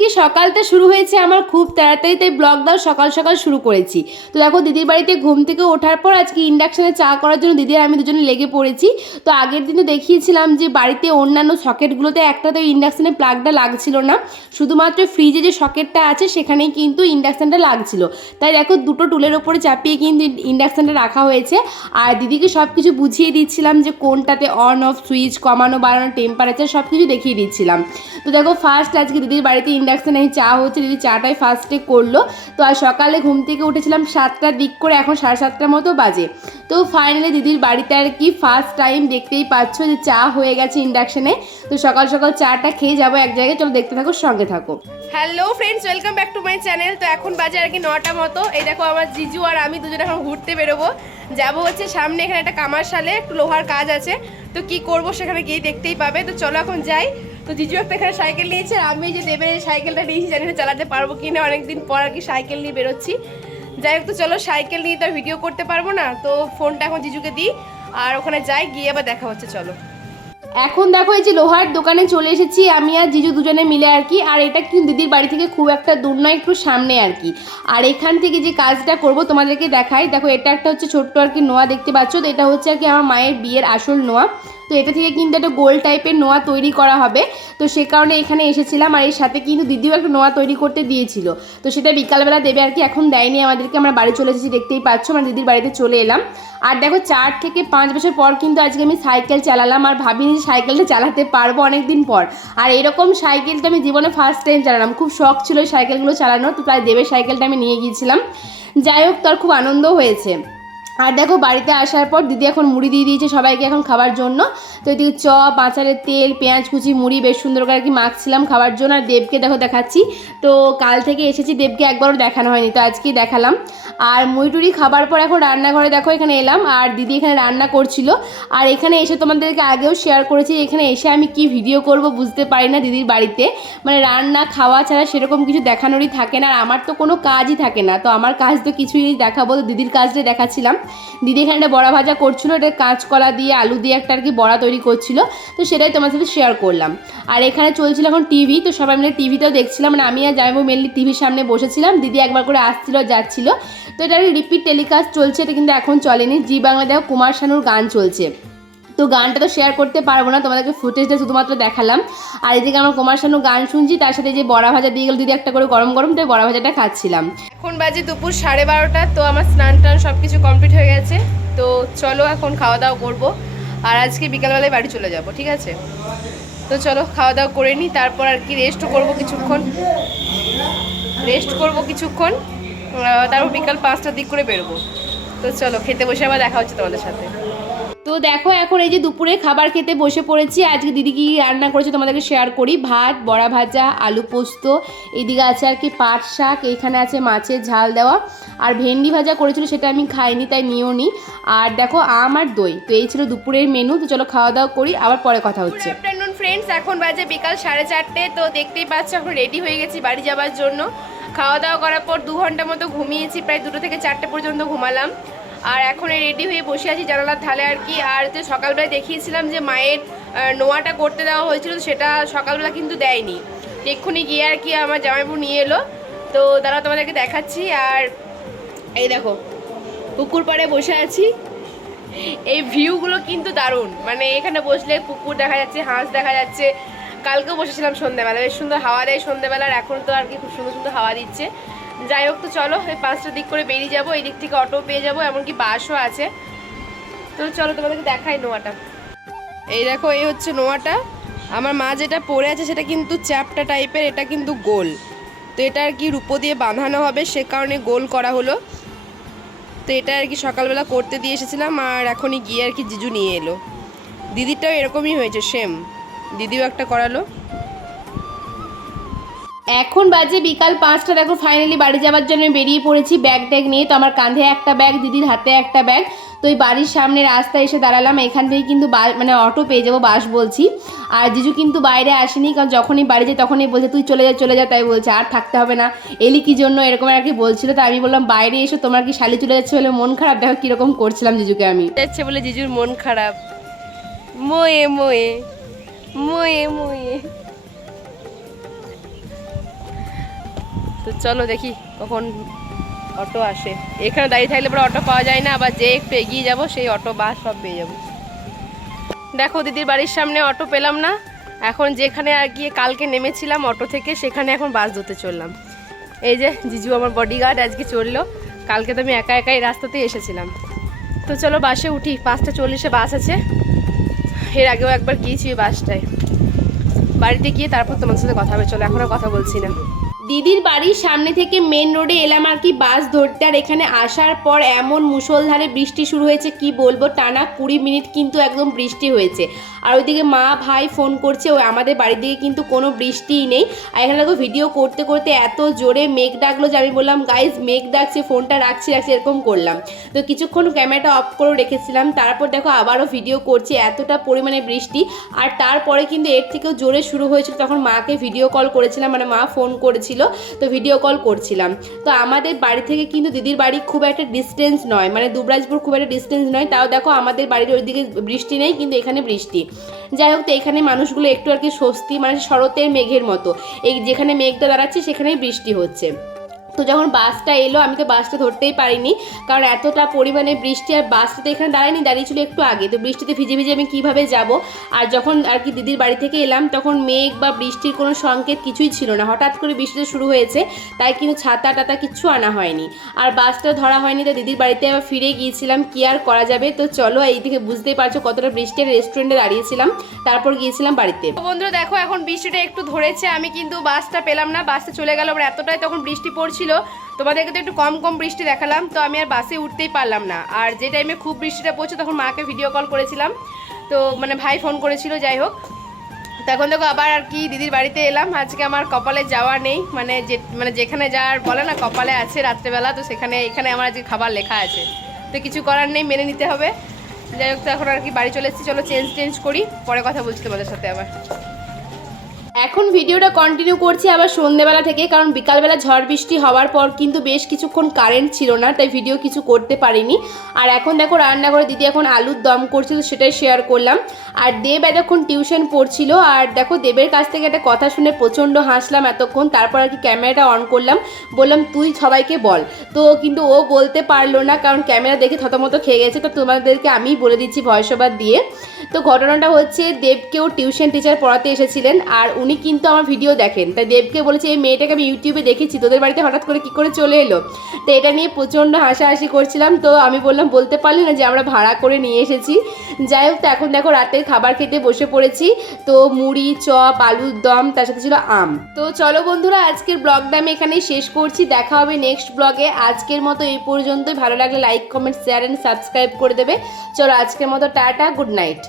আজকে সকালটা শুরু হয়েছে আমার খুব তাড়াতাড়ি, তাই ব্লগটাও সকাল সকাল শুরু করেছি। তো দেখো দিদির বাড়িতে ঘুম থেকে ওঠার পর আজকে ইন্ডাকশানে চা করার জন্য দিদি আর আমি দুজনে লেগে পড়েছি। তো আগের দিনে দেখিয়েছিলাম যে বাড়িতে অন্যান্য সকেটগুলোতে একটাতেও ইন্ডাকশানে প্লাগটা লাগছিল না, শুধুমাত্র ফ্রিজে যে সকেটটা আছে সেখানেই কিন্তু ইন্ডাকশানটা লাগছিল। তাই দেখো দুটো টুলের ওপরে চাপিয়ে কিন্তু ইন্ডাকশানটা রাখা হয়েছে। আর দিদিকে সব কিছু বুঝিয়ে দিচ্ছিলাম যে কোনটাতে অন অফ সুইচ, কমানো বাড়ানো, টেম্পারেচার সব কিছু দেখিয়ে দিচ্ছিলাম। তো দেখো ফার্স্ট আজকে দিদির বাড়িতে ইন্ডাকশানে চা হচ্ছে, দিদি চাটাই ফার্স্টে করলো। তো আর সকালে ঘুম থেকে উঠেছিলাম 7টার দিক করে, এখন 7:30টার মতো বাজে। তো ফাইনালি দিদির বাড়িতে আর কি ফার্স্ট টাইম দেখতেই পাচ্ছ যে চা হয়ে গেছে ইন্ডাকশানে। তো সকাল সকাল চাটা খেয়ে যাবো এক জায়গায়, চলো দেখতে থাকো, সঙ্গে থাকো। Hello friends, welcome back to my channel. তো এখন বাজে আর কি 9টা মতো। এই দেখো আমার জিজু আর আমি দুজনে এখন ঘুরতে বেরোবো, যাবো হচ্ছে সামনে এখানে একটা কামারশালে, একটু লোহার কাজ আছে। তো কি করব সেখানে গিয়ে দেখতেই পাবে। তো চলো এখন যাই। তো জিজু একটা এখানে সাইকেল নিয়েছে, আমি যে দেবের সাইকেলটা নিয়েছি, জানি না চালাতে পারবো কি না, অনেকদিন পর আর কি সাইকেল নিয়ে বেরোচ্ছি। যাই হোক, তো চলো সাইকেল নিয়ে তো ভিডিও করতে পারবো না, তো ফোনটা এখন জিজুকে দিই আর ওখানে যাই, গিয়ে আবার দেখা হচ্ছে। চলো এখন দেখো এই যে লোহার দোকানে চলে এসেছি আমি আর জিজু দুজনে মিলে আর কি। আর এটা কিন্তু দিদির বাড়ি থেকে খুব একটা দূর নয়, একটু সামনে আর কি। আর এখান থেকে যে কাজটা করব তোমাদেরকে দেখাই। দেখো এটা একটা হচ্ছে ছোট্ট আর কি নোয়া দেখতে পাচ্ছ। তো এটা হচ্ছে আর কি আমার মায়ের বিয়ের আসল নোয়া। তো এটা থেকে কিন্তু একটা গোল টাইপের নোয়া তৈরি করা হবে। তো সে কারণে এখানে এসেছিলাম। আর এর সাথে কিন্তু দিদিও একটা নোয়া তৈরি করতে দিয়েছিল, তো সেটা বিকালবেলা দেবে আর কি, এখন দেয়নি আমাদেরকে। আমরা বাড়ি চলে এসেছি, দেখতেই পাচ্ছ, মানে দিদির বাড়িতে চলে এলাম। আর দেখো 4 থেকে 5 বছর পর কিন্তু আজকে আমি সাইকেল চালালাম, আর ভাবিনি সাইকেলটা চালাতে পারবো অনেকদিন পর। আর এরকম সাইকেলটা আমি জীবনে ফার্স্ট টাইম চালালাম, খুব শখ ছিল এই সাইকেলগুলো চালানোর। তো তাই দেবের সাইকেলটা আমি নিয়ে গিয়েছিলাম। যাই হোক, তার খুব আনন্দও হয়েছে। আর দেখো বাড়িতে আসার পর দিদি এখন মুড়ি দিয়ে দিয়েছে সবাইকে এখন খাবার জন্য। তো এদিকে চপ, আচারের তেল, পেঁয়াজ কুচি, মুড়ি বেশ সুন্দর করে আর কি মাখছিলাম খাবার জন্য। আর দেবকে দেখো দেখাচ্ছি। তো কাল থেকে এসেছি, দেবকে একবারও দেখানো হয়নি, তো আজকেই দেখালাম। আর মুড়ি খাবার পর এখন রান্নাঘরে দেখো এখানে এলাম, আর দিদি এখানে রান্না করছিল। আর এখানে এসে তোমাদেরকে আগেও শেয়ার করেছি, এখানে এসে আমি কি ভিডিও করব বুঝতে পারি না দিদির বাড়িতে। মানে রান্না খাওয়া ছাড়া সেরকম কিছু দেখানোরই থাকে না, আর আমার তো কোনো কাজই থাকে না। তো আমার কাজ তো কিছুই দেখাবো, তো দিদির কাজটাই দেখাচ্ছিলাম। দিদি এখানে একটা বড়া ভাজা করছিল, এটা কাঁচকলা দিয়ে আলু দিয়ে একটা আর কি বড়া তৈরি করছিল। তো সেটাই তোমার সাথে শেয়ার করলাম। আর এখানে চলছিল এখন টিভি, তো সবাই মিলে টিভিতেও দেখছিলাম। মানে আমি আর জামাইবাবু মেনলি টিভির সামনে বসেছিলাম, দিদি একবার করে আসছিল যাচ্ছিল। তো এটা রিপিট টেলিকাস্ট চলছে, এটা কিন্তু এখন চলেনি। জি বাংলা দেখো কুমার শানুর গান চলছে। তো গানটা তো শেয়ার করতে পারবো না, তোমাদেরকে ফুটেজটা শুধুমাত্র দেখালাম। আর এদিকে আমরা কুমার শানু গান শুনছি, তার সাথে যে বড়া ভাজা দিয়ে গেল দিদি একটা করে গরম গরম, তাই বড়া ভাজাটা খাচ্ছিলাম। এখন বাজে দুপুর 12:30। তো আমার স্নান টান সব কিছু কমপ্লিট হয়ে গেছে। তো চলো এখন খাওয়া দাওয়া করবো, আর আজকে বিকালবেলায় বাড়ি চলে যাব, ঠিক আছে? তো চলো খাওয়া দাওয়া করে নিই, তারপর আর কি রেস্ট করবো কিছুক্ষণ, তারপর বিকাল 5টার দিক করে বেরোবো। তো চলো খেতে বসে আবার দেখা হচ্ছে তোমাদের সাথে। তো দেখো এখন এই যে দুপুরে খাবার খেতে বসে পড়েছি। আজকে দিদি কি রান্না করেছে তোমাদেরকে শেয়ার করি। ভাত, বড়া ভাজা, আলু পোস্ত, এদিকে আছে আর কি পাট শাক, এইখানে আছে মাছের ঝাল দেওয়া, আর ভেন্ডি ভাজা করেছিল, সেটা আমি খাইনি তাই নিয়েও নি। আর দেখো আম আর দই। তো এই ছিল দুপুরের মেনু। তো চলো খাওয়া দাওয়া করি, আবার পরে কথা হচ্ছে। গুড আফটারনুন ফ্রেন্ডস, এখন বাজে বিকাল 4:30। তো দেখতেই পাচ্ছ এখন রেডি হয়ে গেছি বাড়ি যাওয়ার জন্য। খাওয়া দাওয়া করার পর 2 ঘন্টা মতো ঘুমিয়েছি, প্রায় 2টো থেকে 4টে পর্যন্ত ঘুমালাম। আর এখন রেডি হয়ে বসে আছি জানালার ধারে আর কি। আর যে সকালবেলায় দেখিয়েছিলাম যে মায়ের নোয়াটা করতে দেওয়া হয়েছিল, সেটা সকালবেলা কিন্তু দেয়নি। এক্ষুনি গিয়ে আর কি আমার জামাইবাবু নিয়ে এলো। তো তারা তোমাদেরকে দেখাচ্ছি। আর এই দেখো পুকুর পাড়ে বসে আছি, এই ভিউগুলো কিন্তু দারুণ। মানে এখানে বসলে পুকুর দেখা যাচ্ছে, হাঁস দেখা যাচ্ছে। কালকেও বসেছিলাম সন্ধ্যাবেলা, বেশ সুন্দর হাওয়া দেয় সন্ধ্যাবেলার, এখন তো আর কি খুব সুন্দর সুন্দর হাওয়া দিচ্ছে। যাই হোক, তো চলো এই 5টার দিক করে বেরিয়ে যাবো, এই দিক থেকে অটো পেয়ে যাবো, এমনকি বাসও আছে। তো চলো তোমাদেরকে দেখাই নোয়াটা। এই দেখো এই হচ্ছে নোয়াটা। আমার মা যেটা পরে আছে সেটা কিন্তু চ্যাপটা টাইপের, এটা কিন্তু গোল। তো এটা আর কি রূপো দিয়ে বাঁধানো হবে, সে কারণে গোল করা হলো। তো এটা আর কি সকালবেলা করতে দিয়ে এসেছিলাম, আর এখনই গিয়ে আর কি জিজু নিয়ে এলো। দিদিরটাও এরকমই হয়েছে, সেম, দিদিও একটা করালো। এখন বাজে বিকাল 5টা। দেখো ফাইনালি বাড়ি যাওয়ার জন্য বেরিয়ে পড়েছি ব্যাগ ট্যাগ নিয়ে। তো আমার কাঁধে একটা ব্যাগ, দিদির হাতে একটা ব্যাগ। তো এই বাড়ির সামনে রাস্তায় এসে দাঁড়ালাম, এখান থেকে কিন্তু মানে অটো পেয়ে যাবো, বাস বলছি। আর জিজু কিন্তু বাইরে আসেনি, কারণ যখনই বাড়ি যায় তখনই বলছে তুই চলে যা, তাই বলছে আর থাকতে হবে না, এলি কি জন্য, এরকম আর কি বলছিল। তো আমি বললাম বাইরে এসো, তোমার কি শালি চলে যাচ্ছে বলে মন খারাপ? দেখো কীরকম করছিলাম জিজুকে আমি, যাচ্ছে বলে জিজুর মন খারাপ। মোয়ে মোয়ে মোয়ে মোয়ে তো চলো দেখি কখন অটো আসে। এখানে দাঁড়িয়ে থাকলে পরে অটো পাওয়া যায় না, আবার যে একটু এগিয়ে যাব সেই অটো বাস সব পেয়ে যাবো। দেখো দিদির বাড়ির সামনে অটো পেলাম না, এখন যেখানে আর গিয়ে কালকে নেমেছিলাম অটো থেকে সেখানে এখন বাস ধরতে চললাম। এই যে জিজু আমার বডিগার্ড আজকে চললো, কালকে তো আমি একা একাই রাস্তাতেই এসেছিলাম। তো চলো বাসে উঠি, 5:40 বাস আছে। এর আগেও একবার গিয়েছি ওই বাসটায়। বাড়িতে গিয়ে তারপর তোমার সাথে কথা হবে, চলো এখন আর কথা বলছি না। দিদির বাড়ির সামনে থেকে মেন রোডে এলাম আর কি বাস ধরতে। আর এখানে আসার পর এমন মুষলধারে বৃষ্টি শুরু হয়েছে কি বলবো, টানা 20 মিনিট কিন্তু একদম বৃষ্টি হয়েছে। আর ওইদিকে মা ভাই ফোন করছে, ওই আমাদের বাড়ির দিকে কিন্তু কোনো বৃষ্টিই নেই। আর এখানে দেখো ভিডিও করতে করতে এত জোরে মেঘ ডাকলো যে আমি বললাম গাইজ মেঘ ডাকছে, ফোনটা রাখছি এরকম করলাম। তো কিছুক্ষণ ক্যামেরাটা অফ করে রেখেছিলাম, তারপর দেখো আবারও ভিডিও করছি, এতটা পরিমাণে বৃষ্টি। আর তারপরে কিন্তু এর থেকেও জোরে শুরু হয়েছিল, তখন মাকে ভিডিও কল করেছিলাম, মানে মা ফোন করেছিল তো ভিডিও কল করছিলাম। তো আমাদের বাড়ি থেকে কিন্তু দিদির বাড়ি খুব একটা ডিস্টেন্স নয়, মানে দুবরাজপুর খুব একটা ডিস্টেন্স নয়। তাও দেখো আমাদের বাড়ির ওইদিকে বৃষ্টি নেই কিন্তু এখানে বৃষ্টি। যাই হোক, তো এখানে মানুষগুলো একটু আর কি স্বস্তি, মানে শরতের মেঘের মতো, এই যেখানে মেঘটা দাঁড়াচ্ছে সেখানেই বৃষ্টি হচ্ছে। তো যখন বাসটা এলো আমি তো বাসটা ধরতেই পারিনি, কারণ এতটা পরিমাণে বৃষ্টি। আর বাসটা তো এখানে দাঁড়িয়েছিল একটু আগে, তো বৃষ্টিতে ভিজে ভিজে আমি কীভাবে যাব। আর যখন আর কি দিদির বাড়ি থেকে এলাম তখন মেঘ বা বৃষ্টির কোনো সংকেত কিছুই ছিল না, হঠাৎ করে বৃষ্টিটা শুরু হয়েছে, তাই কিন্তু ছাতা টাতা কিচ্ছু আনা হয়নি। আর বাসটা ধরা হয়নি, তাই দিদির বাড়িতে আবার ফিরে গিয়েছিলাম, কি আর করা যাবে। তো চলো এই দিকে বুঝতেই পারছো কতটা বৃষ্টি। রেস্টুরেন্টে দাঁড়িয়েছিলাম, তারপর গিয়েছিলাম বাড়িতে। বন্ধুরা দেখো এখন বৃষ্টিটা একটু ধরেছে, আমি কিন্তু বাসটা পেলাম না, বাসটা চলে গেল। এতটাই তখন বৃষ্টি পড়ছিল, তোমাদেরকে তো একটু কম কম বৃষ্টি দেখালাম, তো আমি আর বাসে উঠতেই পারলাম না। আর যে টাইমে খুব বৃষ্টিটা পড়ছে তখন মাকে ভিডিও কল করেছিলাম, তো মানে ভাই ফোন করেছিল। যাই হোক, তখন দেখো আবার আর কি দিদির বাড়িতে এলাম। আজকে আমার কপালে যাওয়া নেই, মানে যেখানে যাওয়ার বলে না কপালে আছে রাত্রেবেলা, তো এখানে আমার আজকে খাবার লেখা আছে, তো কিছু করার নেই, মেনে নিতে হবে। যাই হোক, তো এখন আর কি বাড়ি চলে এসেছি, চলো চেঞ্জ করি, পরে কথা বলছি তোমাদের সাথে আবার। এখন ভিডিওটা কন্টিনিউ করছি আবার সন্ধ্যেবেলা থেকে, কারণ বিকালবেলা ঝড় বৃষ্টি হওয়ার পর কিন্তু বেশ কিছুক্ষণ কারেন্ট ছিল না, তাই ভিডিও কিছু করতে পারিনি। আর এখন দেখো রান্নাঘরে দিদি এখন আলুর দম করছে, তো সেটাই শেয়ার করলাম। আর দেব এতক্ষণ টিউশন পড়ছিল, আর দেখো দেবের কাছ থেকে একটা কথা শুনে প্রচণ্ড হাসলাম এতক্ষণ। তারপর আর কি ক্যামেরাটা অন করলাম, বললাম তুই সবাইকে বল। তো কিন্তু ও বলতে পারলো না, কারণ ক্যামেরা দেখে থতমত খেয়ে গেছে। তো তোমাদেরকে আমিই বলে দিচ্ছি ভয়েস ওভার দিয়ে। তো ঘটনাটা হচ্ছে দেবকেও টিউশন টিচার পড়াতে এসেছিলেন, আর উনি কিন্তু আমার ভিডিও দেখেন, তাই দেবকে বলেছে এই মেয়েটাকে আমি ইউটিউবে দেখেছি, তোদের বাড়িতে হঠাৎ করে কী করে চলে এলো। তো এটা নিয়ে প্রচণ্ড হাসাহাসি করছিলাম। তো আমি বললাম বলতে পারলি না যে আমরা ভাড়া করে নিয়ে এসেছি। যাই হোক, তো এখন দেখো রাতের খাবার খেতে বসে পড়েছি। তো মুড়ি, চপ, আলুর দম, তার সাথে ছিল আম। তো চলো বন্ধুরা, আজকের ব্লগটা আমি এখানেই শেষ করছি, দেখা হবে নেক্সট ব্লগে। আজকের মতো এই পর্যন্তই, ভালো লাগলে like comment share and subscribe করে দেবে। চলো আজকের মতো টাটা, গুড নাইট।